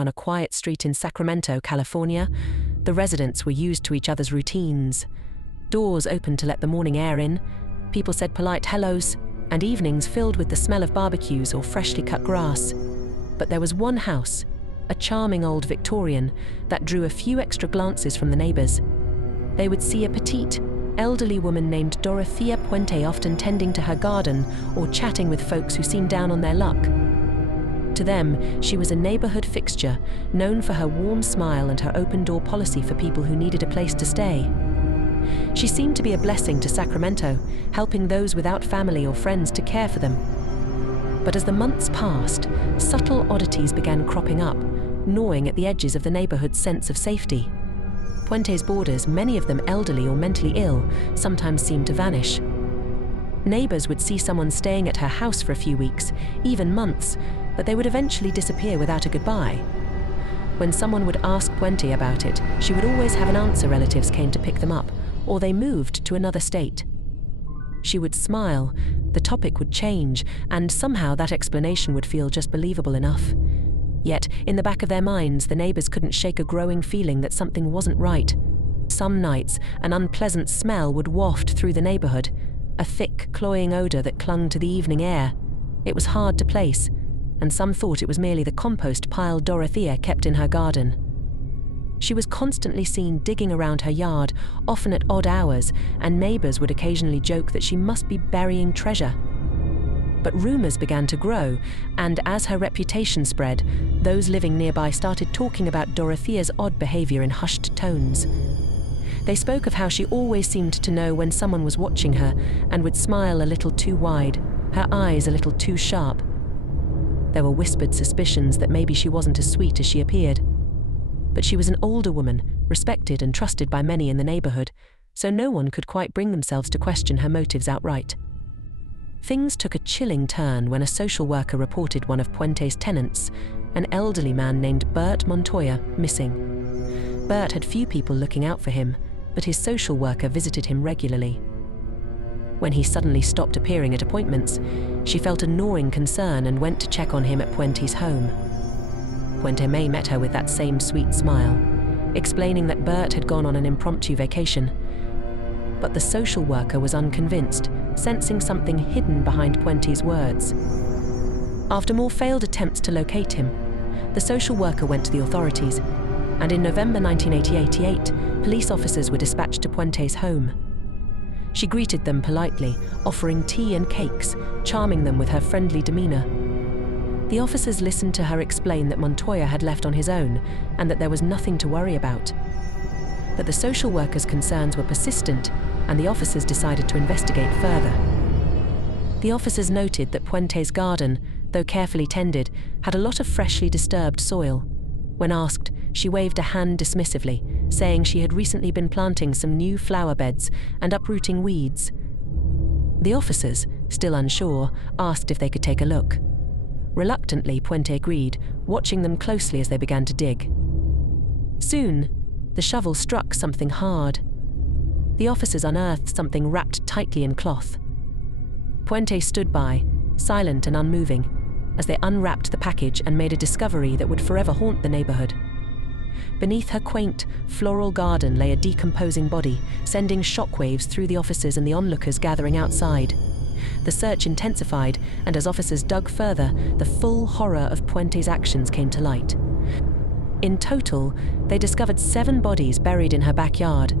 On a quiet street in Sacramento, California, the residents were used to each other's routines. Doors opened to let the morning air in, people said polite hellos, and evenings filled with the smell of barbecues or freshly cut grass. But there was one house, a charming old Victorian, that drew a few extra glances from the neighbors. They would see a petite, elderly woman named Dorothea Puente often tending to her garden or chatting with folks who seemed down on their luck. To them, she was a neighborhood fixture, known for her warm smile and her open-door policy for people who needed a place to stay. She seemed to be a blessing to Sacramento, helping those without family or friends to care for them. But as the months passed, subtle oddities began cropping up, gnawing at the edges of the neighborhood's sense of safety. Puente's boarders, many of them elderly or mentally ill, sometimes seemed to vanish. Neighbors would see someone staying at her house for a few weeks, even months, but they would eventually disappear without a goodbye. When someone would ask Puente about it, she would always have an answer: relatives came to pick them up, or they moved to another state. She would smile, the topic would change, and somehow that explanation would feel just believable enough. Yet, in the back of their minds, the neighbors couldn't shake a growing feeling that something wasn't right. Some nights, an unpleasant smell would waft through the neighborhood, a thick, cloying odor that clung to the evening air. It was hard to place, and some thought it was merely the compost pile Dorothea kept in her garden. She was constantly seen digging around her yard, often at odd hours, and neighbors would occasionally joke that she must be burying treasure. But rumors began to grow, and as her reputation spread, those living nearby started talking about Dorothea's odd behavior in hushed tones. They spoke of how she always seemed to know when someone was watching her and would smile a little too wide, her eyes a little too sharp. There were whispered suspicions that maybe she wasn't as sweet as she appeared. But she was an older woman, respected and trusted by many in the neighborhood, so no one could quite bring themselves to question her motives outright. Things took a chilling turn when a social worker reported one of Puente's tenants, an elderly man named Bert Montoya, missing. Bert had few people looking out for him, but his social worker visited him regularly. When he suddenly stopped appearing at appointments, she felt a gnawing concern and went to check on him at Puente's home. Puente May met her with that same sweet smile, explaining that Bert had gone on an impromptu vacation. But the social worker was unconvinced, sensing something hidden behind Puente's words. After more failed attempts to locate him, the social worker went to the authorities, and in November 1988, police officers were dispatched to Puente's home. She greeted them politely, offering tea and cakes, charming them with her friendly demeanor. The officers listened to her explain that Montoya had left on his own and that there was nothing to worry about. But the social worker's concerns were persistent, and the officers decided to investigate further. The officers noted that Puente's garden, though carefully tended, had a lot of freshly disturbed soil. When asked, she waved a hand dismissively, saying she had recently been planting some new flower beds and uprooting weeds. The officers, still unsure, asked if they could take a look. Reluctantly, Puente agreed, watching them closely as they began to dig. Soon, the shovel struck something hard. The officers unearthed something wrapped tightly in cloth. Puente stood by, silent and unmoving, as they unwrapped the package and made a discovery that would forever haunt the neighborhood. Beneath her quaint, floral garden lay a decomposing body, sending shockwaves through the officers and the onlookers gathering outside. The search intensified, and as officers dug further, the full horror of Puente's actions came to light. In total, they discovered 7 bodies buried in her backyard.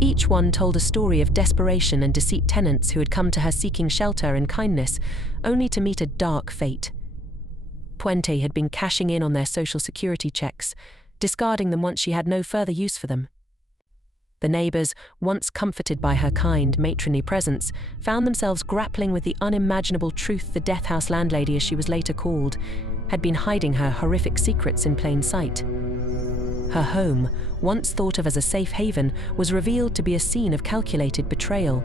Each one told a story of desperation and deceit. Tenants who had come to her seeking shelter and kindness, only to meet a dark fate. Puente had been cashing in on their social security checks, discarding them once she had no further use for them. The neighbors, once comforted by her kind, matronly presence, found themselves grappling with the unimaginable truth the death house landlady, as she was later called, had been hiding her horrific secrets in plain sight. Her home, once thought of as a safe haven, was revealed to be a scene of calculated betrayal,